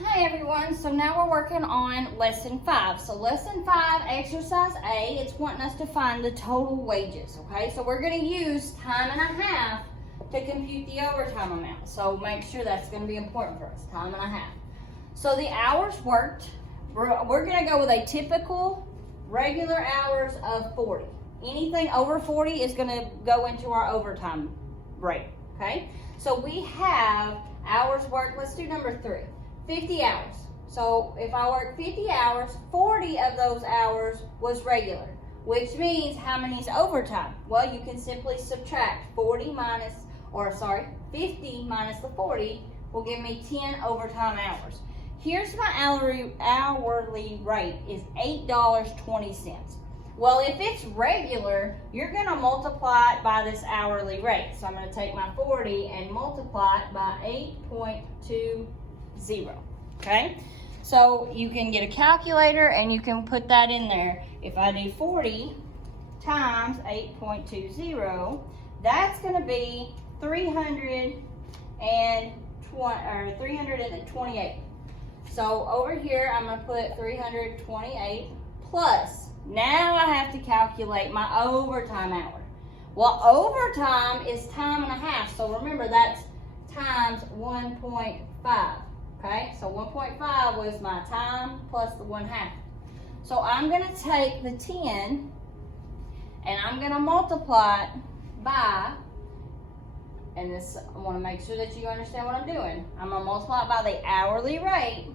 Hi everyone, so now we're working on lesson 5. So lesson 5, exercise A, it's wanting us to find the total wages, okay? So we're going to use time and a half to compute the overtime amount. So make sure that's going to be important for us, time and a half. So the hours worked, we're going to go with a typical regular hours of 40. Anything over 40 is going to go into our overtime rate, okay? So we have hours worked, let's do number 3. 50 hours. So if I work 50 hours, 40 of those hours was regular, which means how many is overtime? Well, you can simply subtract 50 minus the 40 will give me 10 overtime hours. Here's my hourly rate is $8.20. Well, if it's regular, you're going to multiply it by this hourly rate. So I'm going to take my 40 and multiply it by 8.20. Okay, so you can get a calculator and you can put that in there. If I do 40 times 8.20, that's going to be 328. So over here I'm going to put 328 plus. Now I have to calculate my overtime hour. Well, overtime is time and a half. So remember, that's times 1.5. Okay, so 1.5 was my time plus the 1/2. So I'm going to take the 10 and I'm going to multiply it by, and this, I want to make sure that you understand what I'm doing. I'm going to multiply it by the hourly rate,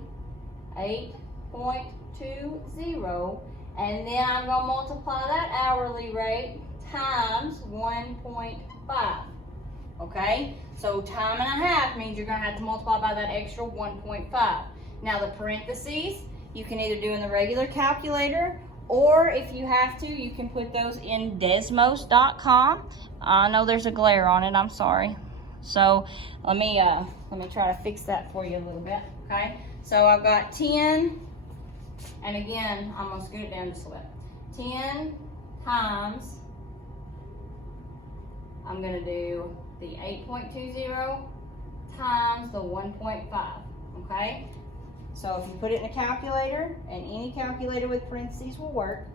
8.20, and then I'm going to multiply that hourly rate times 1.5. Okay, so time and a half means you're going to have to multiply by that extra 1.5. Now the parentheses, you can either do in the regular calculator, or if you have to, you can put those in Desmos.com. I know there's a glare on it, I'm sorry. So let me try to fix that for you a little bit, okay? So I've got 10, and again, I'm going to scoot it down just a little bit. 10 times, I'm going to do the 8.20 times the 1.5, okay? So if you put it in a calculator, and any calculator with parentheses will work,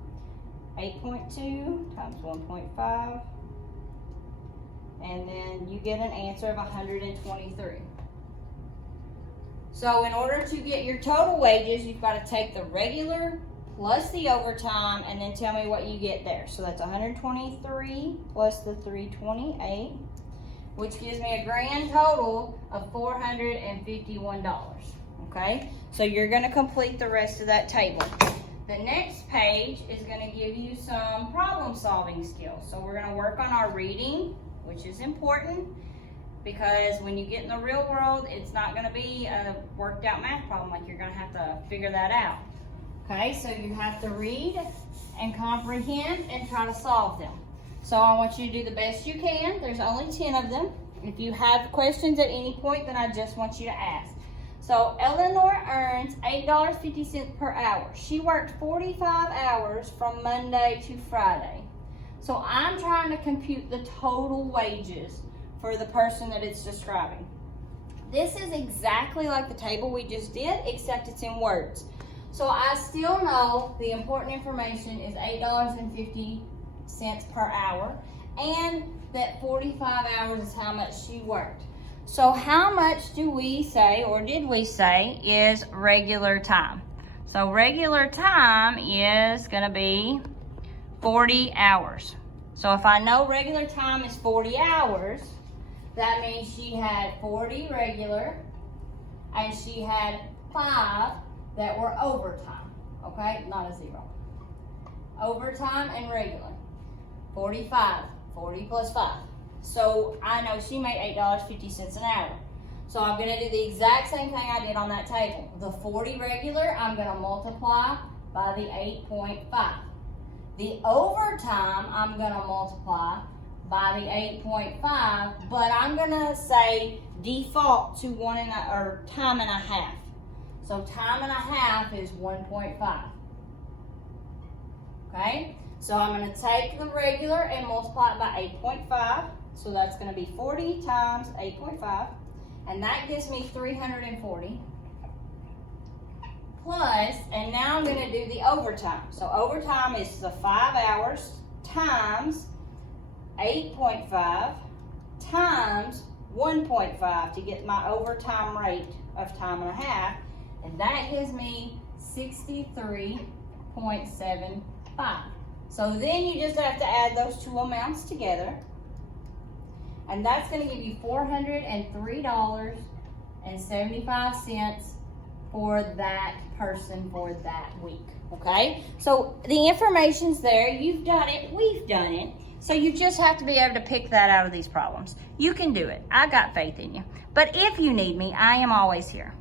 8.2 times 1.5, and then you get an answer of 123. So in order to get your total wages, you've got to take the regular plus the overtime, and then tell me what you get there. So that's 123 plus the 328, which gives me a grand total of $451. Okay, so you're going to complete the rest of that table. The next page is going to give you some problem solving skills. So we're going to work on our reading, which is important, because when you get in the real world, it's not going to be a worked out math problem. Like, you're going to have to figure that out. Okay, so you have to read and comprehend and try to solve them. So I want you to do the best you can. There's only 10 of them. If you have questions at any point, then I just want you to ask. So Eleanor earns $8.50 per hour. She worked 45 hours from Monday to Friday. So I'm trying to compute the total wages for the person that it's describing. This is exactly like the table we just did, except it's in words. So I still know the important information is $8.50 per hour, and that 45 hours is how much she worked. So how much do we say, or did we say, is regular time? So regular time is going to be 40 hours. So if I know regular time is 40 hours, that means she had 40 regular, and she had 5 that were overtime, okay? Not a 0. Overtime and regular. 45, 40 plus 5. So I know she made $8.50 an hour. So I'm going to do the exact same thing I did on that table. The 40 regular, I'm going to multiply by the 8.5. The overtime, I'm going to multiply by the 8.5, but I'm going to say default to time and a half. So time and a half is 1.5. Okay? So I'm going to take the regular and multiply it by 8.5. So that's going to be 40 times 8.5. And that gives me 340. plus, and now I'm gonna do the overtime. So overtime is the 5 hours times 8.5 times 1.5 to get my overtime rate of time and a half, and that gives me 63.75. So then you just have to add those two amounts together, and that's going to give you $403.75 for that person for that week. Okay, so the information's there. You've done it, we've done it. So you just have to be able to pick that out of these problems. You can do it. I got faith in you. But if you need me, I am always here.